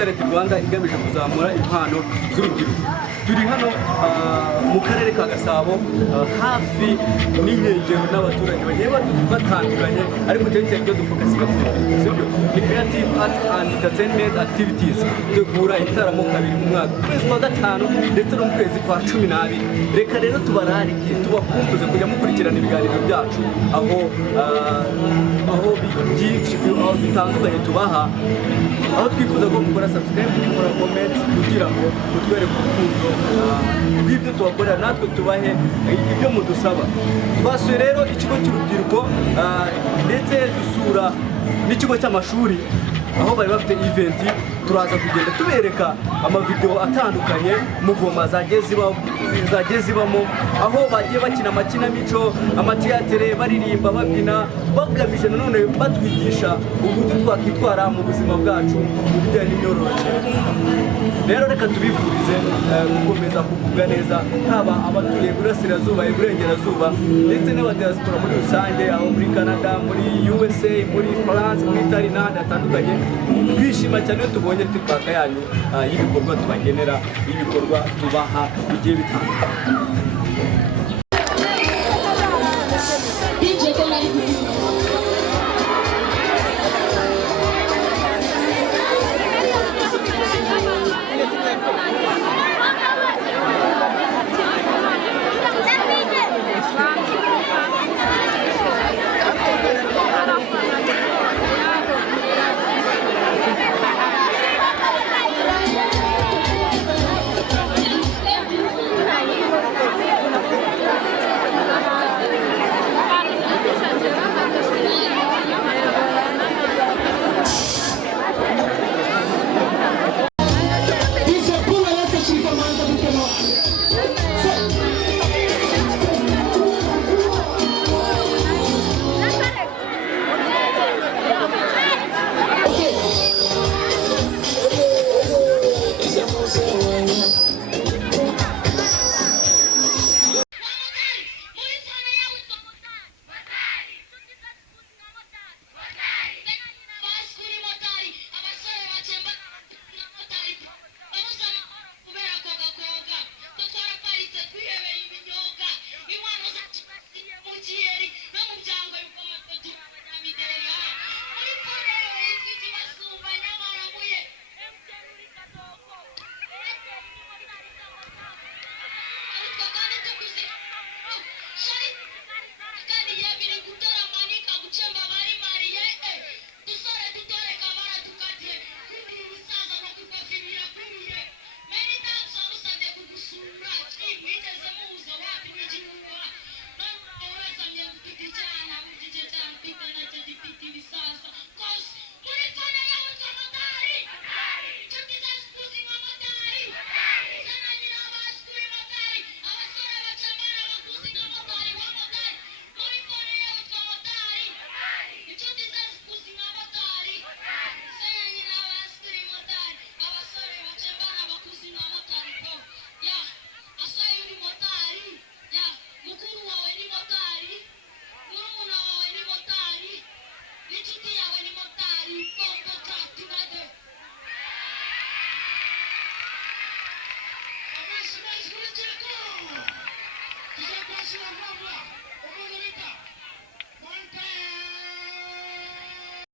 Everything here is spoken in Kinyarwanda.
Talent Rwanda igamije kuzamura impano z'urubyiruko. Turi hano mu karere ka Gasabo hafi n'inkengero n'abaturage bagiye batandukanye ariko cyane cyo dufokasinga ku sibyo ni creative art and entertainment activities tegura igitaramo kabiri mu mwaka kwezi kwa gatanu ndetse no mu kwezi kwa 12. Reka rero tubararike tubakumbuze kujya mukurikirana ibiganiro byacu aho byinshi bitandukanye tubaha aho twifuza ko mukora subscribe mukora comment kugira ngo mutwereke urukundo rw'ibyo tubakorera natwe tubahe ibyo mudusaba. Twasuye rero ikigo cy'urubyiruko ndetse dusura n'ikigo cy'amashuri aho bari bafite event. Turaza kugenda tubereka amavideo atandukanye muvoma zagiye zibamo aho bagiye bakina amakinamico amatiyatere baririmba babyina bagamije nanone batwigisha uburyo twakwitwara mu buzima bwacu mu bijyanye n'imyororokere. Rero reka tubifurize gukomeza kugubwa neza haba abatuye Burasirazuba Iburengerazuba ndetse n'abadiaspora muri rusange aho muri Canada muri USA muri France muri Italy n'ahandi hatandukanye. Twishima cyane tubonye feedback yanyu y'ibikorwa tubagenera y'ibikorwa tubaha bigiye bitandukanye.